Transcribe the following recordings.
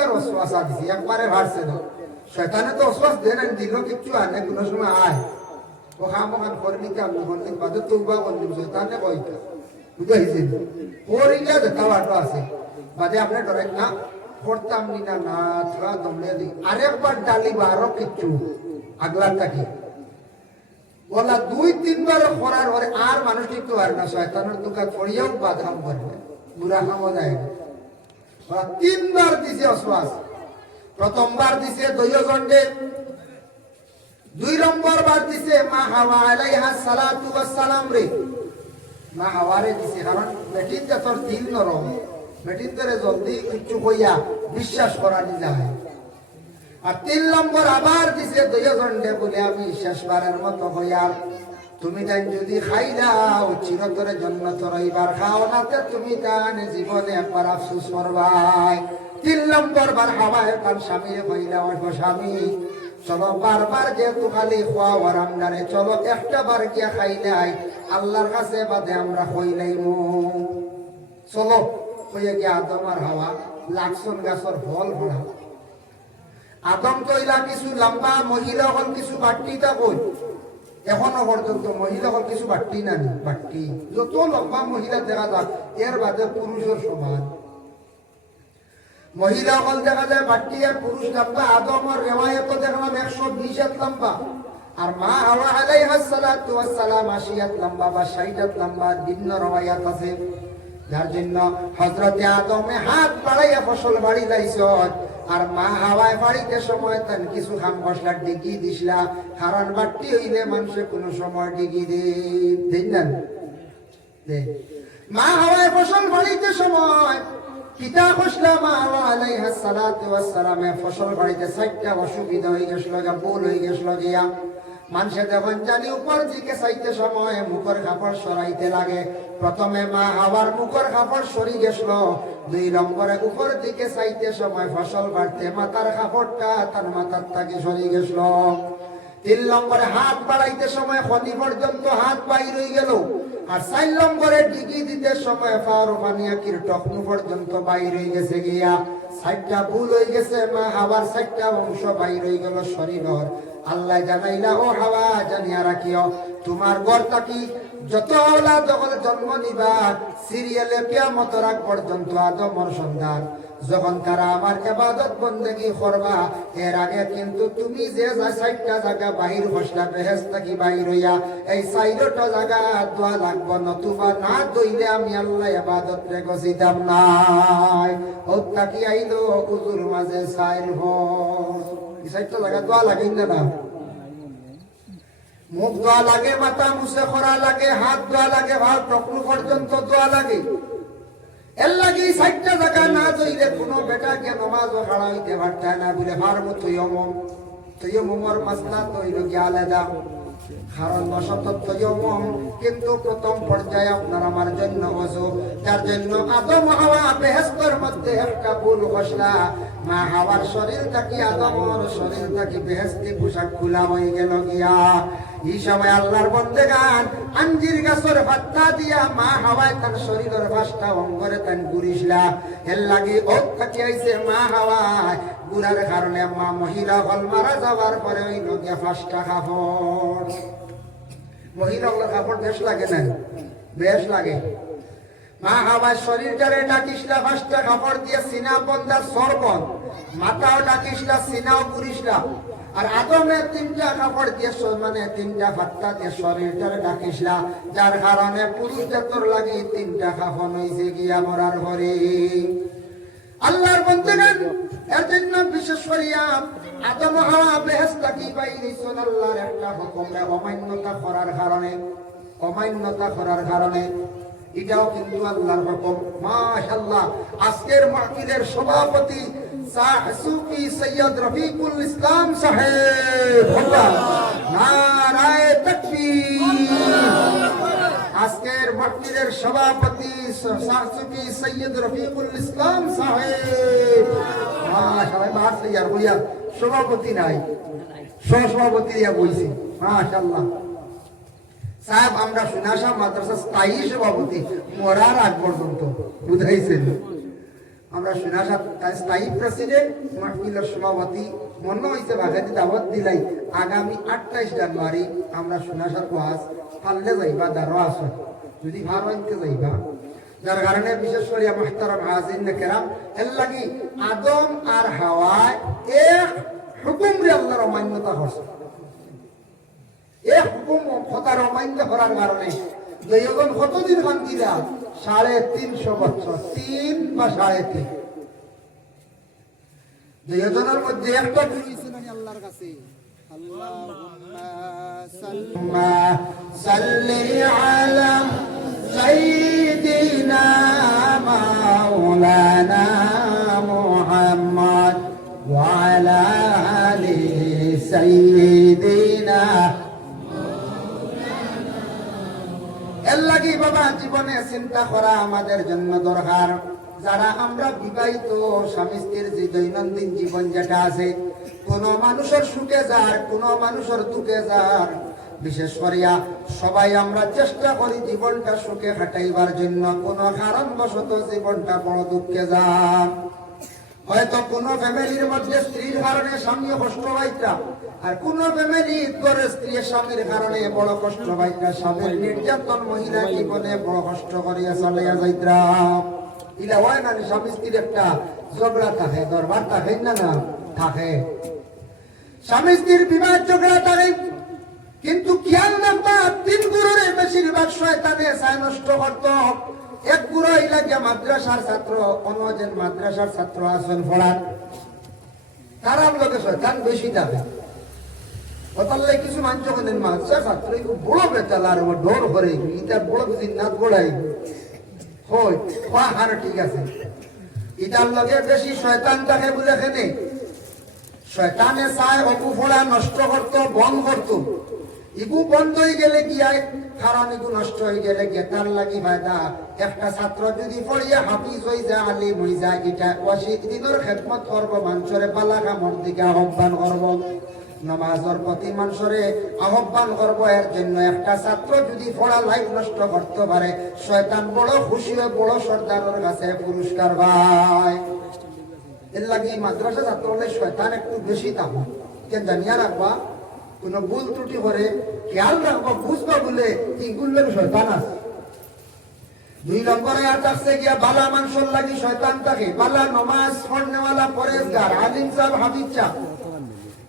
তিনবার অশ্বাসা দিছি একবারে ভারছে না। শয়তানে তো অশ্বাস দেন দিল কিচ্ছু আনে কোনো সময় আয়। ও করলি শয়তানে কইতা বুঝাইছেন? করিলে দেখা বাটো আছে। আপনি না করতাম নি না না দমলে দি। আরেকবার ডালি আরও কিচ্ছু, আগলার থাকি বলা দুই, তিনবার করার পরে আর মানুষ টিকতে পারে না, শয়তানের দোকান পড়িয়েও বাদাম করবে বুড়া খামো যায় না। তিনবার দিছে অশ্বাস প্রথমবার দিছে দৈয়গণ্ডে দুই নম্বর বার দিছে মা হাওয়া আলাইহা সালাতু ওয়াসসালাম রে। মা হাওয়ারে দিছে, কারণ বেটিন তোর দিল নরম বেটিন তোরে জলদি কিচ্ছু কইয়া বিশ্বাস করা যায় আর তিন নম্বর আবার দিছে দৈয়গণ্ডে বলে, আমি শেষবারের মতো হইয়ার তুমি তাই যদি খাইলাও চিরতরে জন্ম রইবার খাও না তুমি তান জীবনে একবার আফসোস করবাই। তিন নম্বর বার হাওয়ায় তার স্বামী কইলা অল্প স্বামী। চলো বারবার যেহেতু খালি খোয়া আরামদারে চলো একটা বার গিয়া খাইলাই আল্লাহর কাছে বাদে আমরা হইলাই চলো হইয়া গিয়া আদম আর হাওয়া, লাকসন গাছর ফল ভরা। আদম কইলা, কিছু লম্বা মহিলা হল, কিছু বাট্টি তা কই? এখনও পর্যন্ত মহিলা হল কিছু বাট্টি না বাট্টি যত লম্বা মহিলা দেখা যাক, এর বাদে পুরুষের সমান। মহিলা হল দেখা যায় বাট্টি আর পুরুষ লম্বা। আদম আর রেওয়ায়ত দেখলাম একশো বিশ হাত লম্বা। আর মা হাওয়া আলাইহা সালাতু ওয়াসসালাম আশিয়াত লম্বা বা ষাট লম্বা, ভিন্ন রওয়ায়াত আছে। যার জন্য হজরতে আদমে হাত বাড়াইয়া ফসল বাড়ি লাইছ আর মা হাওয়ায় বাড়িতে সময় তান কিছু খাম মশলা ডিগি দিসলা। কারণ বাট্টি হইলে মানুষের কোনো সময় ডিগি দিন না মা হাওয়ায় ফসল বাড়িতে সময় পিতা খসলা মা হাওয়া আলাইহা সালাতু ওয়াসসালামে ফসল বাড়িতে সাইটটা অসুবিধা হয়ে গেছিল ভুল হয়ে গেছিল গিয়া। মানুষে যখন জানি, উপর দিকে চাইতে সময় মুখর কাপড় সরাইতে লাগে। প্রথমে মা আবার মুখর কাপড় সরি গেছিল। দুই নম্বরে উপর দিকে চাইতে সময় ফসল বাড়তে মাথার কাপড়টা তার মাথার থাকি সরি গেছিল। তিন নম্বরে হাত বাড়াইতে সময় খনি পর্যন্ত হাত বাইর হয়ে গেল। আর চার নম্বরে ডিগি দিতে সময় ফারো পানিয়া কির টকনু পর্যন্ত বাইর হয়ে গেছে গিয়া। সাইডটা ভুল হয়ে গেছে, মা, হাওয়ার সাইটটা অংশ বাইর হয়ে গেল শরীর আল্লাহ জানাইলা, ও হাওয়া, জানিয়া রাখিও, তোমার গড়টা কি? যত ওলা যখন জন্ম নিবা, সিরিয়ালে কিয়ামত রাগ পর্যন্ত আদমর সন্ধান। যখন তারা আমার এবাদত বন্দেগি করবা, এর আগে কিন্তু তুমি যে সাইডটা জায়গা বাহির হসলা বেহেস থাকি বাহির হইয়া, এই সাইডটা জায়গা দোয়া লাগবো, নতুবা না দইলে আমি আল্লাহ এবাদত রে গছিতাম নাই। ও তাকি আইলো উজুর মাঝে সাইর হস এই সাইডটা জায়গা দোয়া লাগিন না মুখ দোয়া লাগে, মাথা মুছে করা লাগে, হাত দোয়া লাগে ভালো টকলু পর্যন্ত দোয়া লাগে। হইতে তৈয়ম তৈর কিন্তু প্রথম পর্যায়ে আপনার আমার জন্য অজু। যার জন্য আদম হাওয়া বেহেস্তর মধ্যে একটা ভুল খসলা। মা হাওয়ার শরীর থাকি আদমর শরীর থাকি বেহেস্তি পোশাক খোলা হয়ে গেল গিয়া। এই সময় আল্লাহর বন্দে গান। আঞ্জির গাছর পাত্তা দিয়া মা হাওয়ায় তার শরীরের পাঁচটা অঙ্গরে তান গুরিসলা। এর লাগি ও থাকি আইছে মা হাওয়ায়। গুড়ার কারণে মা মহিলা হল মারা যাওয়ার পরে ওই নদিয়া পাঁচটা কাপড়। মহিলা হল কাপড় বেশ লাগে না? বেশ লাগে। মা হাওয়ার শরীরটারে ডাকিসলা, পাঁচটা কাপড় দিয়ে সিনা বন্দার সরবন মাথাও ডাকিসলা, সিনাও গুরিসলা। আর আদমে তিনটা কাপড় দিয়ে মানে তিনটা ফাত্তা দিয়ে শরীরটারে ডাকিসলা যার কারণে পুরুষ জাতর লাগি তিনটা কাফন হইছে গিয়া মরার ঘরে আল্লাহর বন্দেগান এর জন্য বিশেষ করিয়া আদম হাওয়া বেহেস্তা কি পাইছেন আল্লাহর একটা হুকুমে অমান্যতা করার কারণে, অমান্যতা করার কারণে। এটাও কিন্তু আল্লাহর হুকুম। মাশাআল্লাহ, আজকের মাহফিলের সভাপতি সাহসুকি সৈয়দ রফিকুল ইসলাম সাহেব। নারায়ে আজকের মাহফিলের সভাপতি শাহসুকি সৈয়দ রফিকুল ইসলাম সাহেব। সবাই বাহার আর বইয়া সভাপতি নাই। সহসভাপতি দিয়া বইছি মাশাল্লাহ সাহেব, আমরা সুনাশা মাদ্রাসা স্থায়ী সভাপতি মরার আগ পর্যন্ত, বুঝাইছেন? আমরা সুনাসাদ স্থায়ী প্রেসিডেন্ট মাহফিলের সভাপতি মনে হয়েছে বাঘাতি দাওয়াত দিলাই আগামী আঠাইশ জানুয়ারি আমরা সুনাসাদ ওয়াজ পারলে যাইবা দারো আসো যদি ভালো হইতে যাইবা। যার কারণে বিশেষ করে মাহতারাম হাজির কেরাম, এর লাগি আদম আর হাওয়ায় এক হুকুম রে আল্লাহর অমান্যতা করছে। এই হুকুম কথার অমান্য করার কারণে দুইজন কতদিন শান্তিরা সাড়ে তিনশো বছর তিন বা সাড়ে তিন দুইজনের মধ্যে একটা বেরিয়েছিল না আল্লাহর কাছে اللهم صل على سيدنا مولانا محمد وعلى آل سيدنا বাবা জীবনে চিন্তা করা আমাদের জন্য দরকার। যারা আমরা বিবাহিত, স্বামী স্ত্রীর যে দৈনন্দিন জীবন যেটা আছে, কোন মানুষের সুখে যার, কোন মানুষের দুঃখে যার। বিশেষ করিয়া সবাই আমরা চেষ্টা করি জীবনটা সুখে কাটাইবার জন্য। কোন কারণবশত জীবনটা বড় দুঃখে যার হয়তো কোন ফ্যামিলির মধ্যে স্ত্রীর কারণে স্বামী কষ্ট পাইতা, আর কোন ফ্যামিলি করে স্ত্রী স্বামীর কারণে বড় কষ্ট পাইতা। স্বামীর নির্যাতন মহিলা জীবনে বড় কষ্ট করিয়া চলিয়া যাইতা। ইলা হয় না, স্বামী স্ত্রীর একটা ঝগড়া থাকে, দরবার থাকে না না, থাকে। স্বামী স্ত্রীর বিবাহ ঝগড়া থাকে, কিন্তু খেয়াল রাখবা তিন শয়তানে চায় নষ্ট করত। এক গুরু ইলাকে মাদ্রাসার ছাত্র অন্যজন মাদ্রাসার ছাত্র আসন পড়ার খারাপ লোকে শয়তান বেশি অতাল্লাই কিছু ইটা হয় ঠিক আছে। লগে চায় অপু ফোড়া নষ্ট করতো, বন্ধ করতো। ইগু বন্ধ হয়ে গেলে কি হয় কারণ ইগু নষ্ট হয়ে গেলে গেতার লাগি ফায়দা। একটা ছাত্র যদি পড়িয়া হাফিজ হয়ে যায়, আলিম হয়ে যায়, এটা অশি দিনের খেদমত করব, মানুষরে পালা কামর দিকে আহ্বান করব। নমাজের প্রতি মানুষরে আহ্বান করব, এর জন্য একটা ছাত্র যদি পড়া লাইফ নষ্ট করতে পারে, শয়তান বড় খুশি হয়ে বড় সর্দারের কাছে পুরস্কার পায়। এর লাগে মাদ্রাসা ছাত্র হলে শয়তান একটু বেশি তাপ কেন জানিয়া রাখবা কোন ভুল ত্রুটি করে খেয়াল রাখব, বুঝব বলে ইগুলোর শয়তান আছে। দুই নম্বরে আর আসছে গিয়া বালা মানুষের লাগি শয়তান থাকে বালা, নমাজ পড়নেওয়ালা পরেজগার, আলিম সাহেব হাবিজ সাহেব।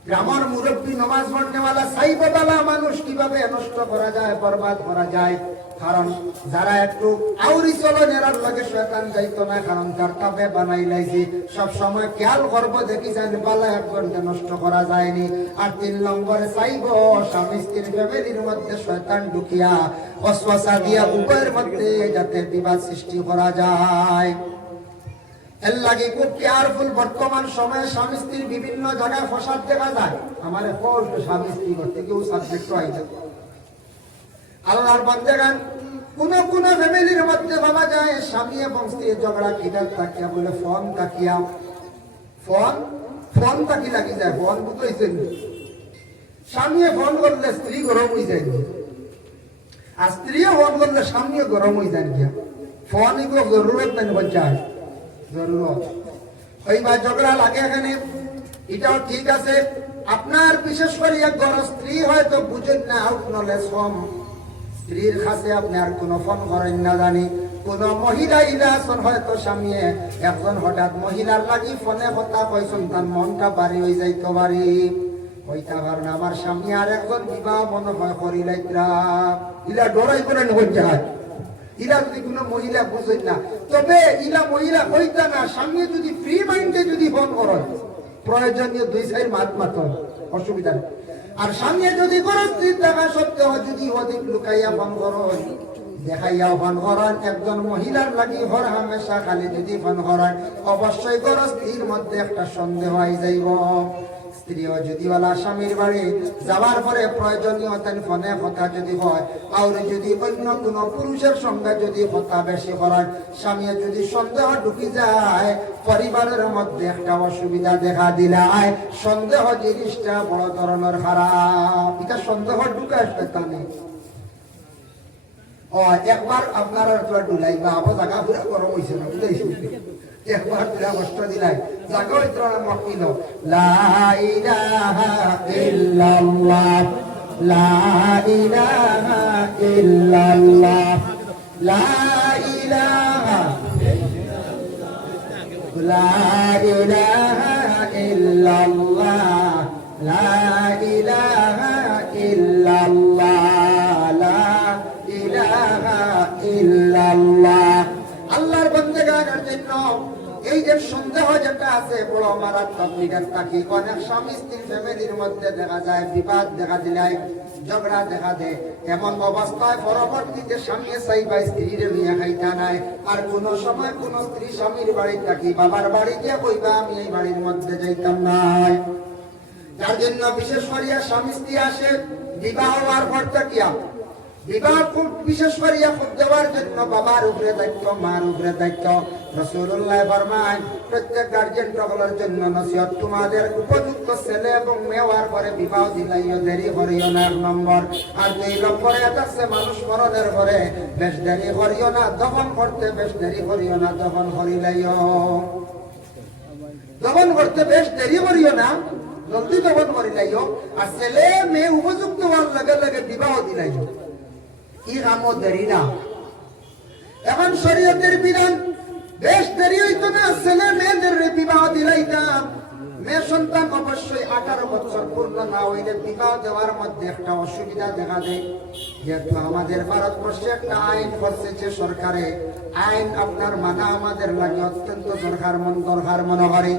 গ্রামের মুরব্বী নমাজ পড়নেওয়ালা সাইব বালা মানুষ কীভাবে নষ্ট করা যায়, বরবাদ করা যায়? কারণ যারা একটু আউরি চলনের লাগে শয়তান যাইতো না, কারণ তার তাপে বানাই লাইছি। সব সময় খেয়াল করব, দেখি যান বালা একজনকে নষ্ট করা যায়নি। আর তিন নম্বরে চাইব স্বামী স্ত্রীর ফ্যামিলির মধ্যে শয়তান ঢুকিয়া, অশ্বাসা দিয়া উভয়ের মধ্যে যাতে বিবাদ সৃষ্টি করা যায়। এর লাগে খুব কেয়ারফুল বর্তমান সময়ে স্বামী স্ত্রীর বিভিন্ন জায়গায় ফসাদ দেখা যায়। আমার স্বামী স্ত্রী করতে, কেউ সাবজেক্ট হয় যায় আল্লাহর বান্দেগান কোন কোন ফ্যামিলির মধ্যে ভাবা যায়, স্বামী এবং স্ত্রীর ঝগড়া কিনার তাকিয়া বলে, ফোন তাকিয়া। ফোন? ফোন তাকি লাগি যায়, ফোন বুঝতেছেন স্বামী ফোন করলে স্ত্রী গরম হয়ে যায়। আর স্ত্রীও ফোন করলে স্বামীও গরম হয়ে যায় ফোন এগুলো জরুরত নেই বঞ্চায় জরুরত। ওইবার ঝগড়া লাগে এখানে। এটাও ঠিক আছে। আপনার বিশেষ করে এক বড় স্ত্রী হয়তো বুঝেন না আউট নলেজ কম স্ত্রীর কাছে আপনি আর কোনো ফোন করেন না জানি। কোন মহিলা ইলা আছেন হয়তো স্বামী একজন হঠাৎ মহিলার লাগি ফোনে কথা কইছেন তার মনটা বাড়ি হয়ে যাইতে কারণ আমার স্বামী আর একজন বিবাহ মনে হয় করিলাইত্রা ইলা ডরাই করে হইতে হয়। ইলা যদি কোনো মহিলা বুঝেন না, তবে ইলা মহিলা হইতা না, স্বামী যদি ফ্রি মাইন্ডে যদি ফোন করেন, প্রয়োজনীয় দুই সাইড মাত মাত অসুবিধা আর সামনে যদি গরস্ত্রীর দেখা সত্ত্বেও যদি অধিক লুকাইয়া ফোন করন দেখাইয়া ফোন করেন একজন মহিলার লাগি হর হামেশা খালি যদি ফোন করেন অবশ্যই গরস্ত্রীর মধ্যে একটা সন্দেহ হয়ে যাইব। স্ত্রীও যদি ওলা স্বামীর বাড়ি যাওয়ার পরে প্রয়োজনীয় তেন ফোনে কথা যদি হয় আর যদি অন্য কোন পুরুষের সঙ্গে যদি কথা বেশি করেন স্বামী যদি সন্দেহ ঢুকি যায়, পরিবারের মধ্যে একটা অসুবিধা দেখা দিলায় সন্দেহ জিনিসটা বড় ধরনের খারাপ। এটা সন্দেহ ঢুকে আসবে তা নেই একবার আপনারা ডুলাই বা আবার জায়গা ঘুরে গরম হয়েছে না বুঝাইছি একবার দিলা কষ্ট দিলাই। জাগো ইতরা মকিল লা ইলাহা ইল্লাল্লাহ। লা ইলাহা আছে, বড় মারাত্মক বিঘাতটা কি অনেক স্বামী স্ত্রী ফ্যামিলির মধ্যে দেখা যায়, বিবাদ দেখা দিলাই ঝগড়া দেখা দেয়। এমন অবস্থায় পরবর্তীতে স্বামী চাই বা স্ত্রীর নিয়ে খাইতা নাই আর কোন সময় কোন স্ত্রী স্বামীর বাড়ি থাকি বাবার বাড়ি গিয়ে কইবা, আমি এই বাড়ির মধ্যে যাইতাম নাই যার জন্য বিশেষ করিয়া স্বামী স্ত্রী আসে, বিবাহ হওয়ার পর থাকিয়া বিবাহ খুব বিশেষ করিয়া খুব দেওয়ার জন্য বাবার উপরে দায়িত্ব, মার উপরে দায়িত্ব। রসুল্লাহ ফরমায়, প্রত্যেক গার্জেন সকলের জন্য নসিহত। তোমাদের উপযুক্ত ছেলে এবং মেওয়ার পরে বিবাহ দিলাইও দেরি করিও না, এক নম্বর। আর দুই নম্বরে আছে মানুষ মরণের পরে বেশ দেরি করিও না, দহন করতে বেশ দেরি করিও না, দহন করিলাইও। দমন করতে বেশ দেরি করিও না, জলদি দমন করিলাইও। আর ছেলে, মেয়ে উপযুক্ত হওয়ার লগে লগে বিবাহ দিলাইও। কি কামও দেরি না এখন শরীয়তের বিধান বেশ দেরি হইতো না, ছেলে মেয়েদের বিবাহ দিলাইতাম। মেয়ে সন্তান অবশ্যই আঠারো বছর পূর্ণ না হইলে বিবাহ দেওয়ার মধ্যে একটা অসুবিধা দেখা দেয়। যেহেতু আমাদের ভারতবর্ষে একটা আইন করছে সরকারে, আইন আপনার মানা আমাদের লাগে, অত্যন্ত দরকার মন দরকার মনে করে।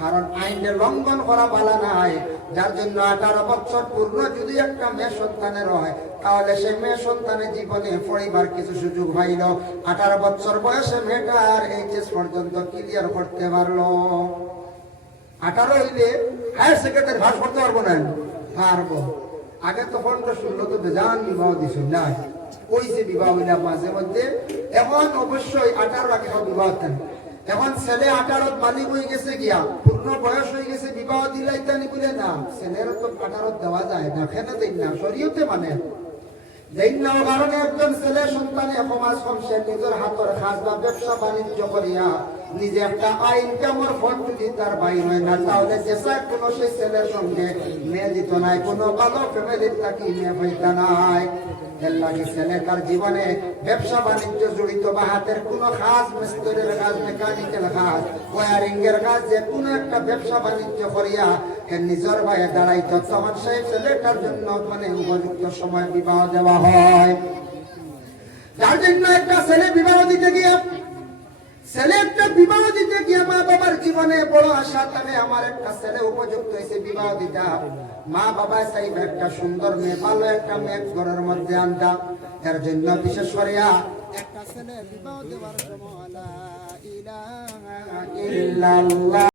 কারণ আইনের লঙ্ঘন করা ভালো নাই। যার জন্য আঠারো বছর পূর্ণ, যদি একটা মেয়ে সন্তানের হয় তাহলে সে মেয়ে সন্তানের জীবনে পরিবার কিছু সুযোগ পাইল আঠারো বছর বয়সে মেয়েটার এইচএস পর্যন্ত ক্লিয়ার করতে পারল। আঠারো হইলে হায়ার সেকেন্ডারি ভাস করতে পারব না? পারব। আগে তো শুনলো তো বেজান বিবাহ দিছিল না। ওই যে বিবাহ হইলা মাঝে মধ্যে, এখন অবশ্যই আঠারো আগে বিবাহ এখন ছেলে আঠারোত মালিক হয়ে গেছে গিয়া পূর্ণ বয়স হয়ে গেছে, বিবাহ দিলাইতানি বলে না। ছেলের তো আঠারোত দেওয়া যায় না, কেন দেন না? শরীয়তে মানে। কারণে একজন ছেলে সন্তানে সমাজ নিজের হাতের কাজ বা ব্যবসা বাণিজ্য করিয়া নিজে একটা আইন কামর ফল যদি তার বাইর হয় না, তাহলে কোনো সেই ছেলের সঙ্গে মেয়ে দিত নাই, কোনো ভালো ফ্যামিলির তাকে মেয়ে হইতা নাই। লাগে তার জীবনে ব্যবসা বাণিজ্য জড়িত বা হাতের কোনো কাজ, মিস্ত্রির কাজ মেকানিক্যাল কাজ ওয়ারিং এর কাজ, যে কোনো একটা ব্যবসা বাণিজ্য করিয়া নিজের ভাইয়ে দাঁড়াইত তখন সেই ছেলেটার জন্য মানে উপযুক্ত সময় বিবাহ দেওয়া হয়। যার জন্য একটা ছেলে বিবাহ দিতে গিয়ে, ছেলে একটা বিবাহ দিতে গিয়ে মা বাবার জীবনে বড় আশা তাহলে আমার একটা ছেলে উপযুক্ত হয়েছে বিবাহ দিতে। মা বাবা চাইবে একটা সুন্দর মেয়ে ভালো একটা মেয়ে ঘরের মধ্যে আনটা এর জন্য বিশেষ করিয়া একটা ছেলে বিবাহ দেওয়ার সময়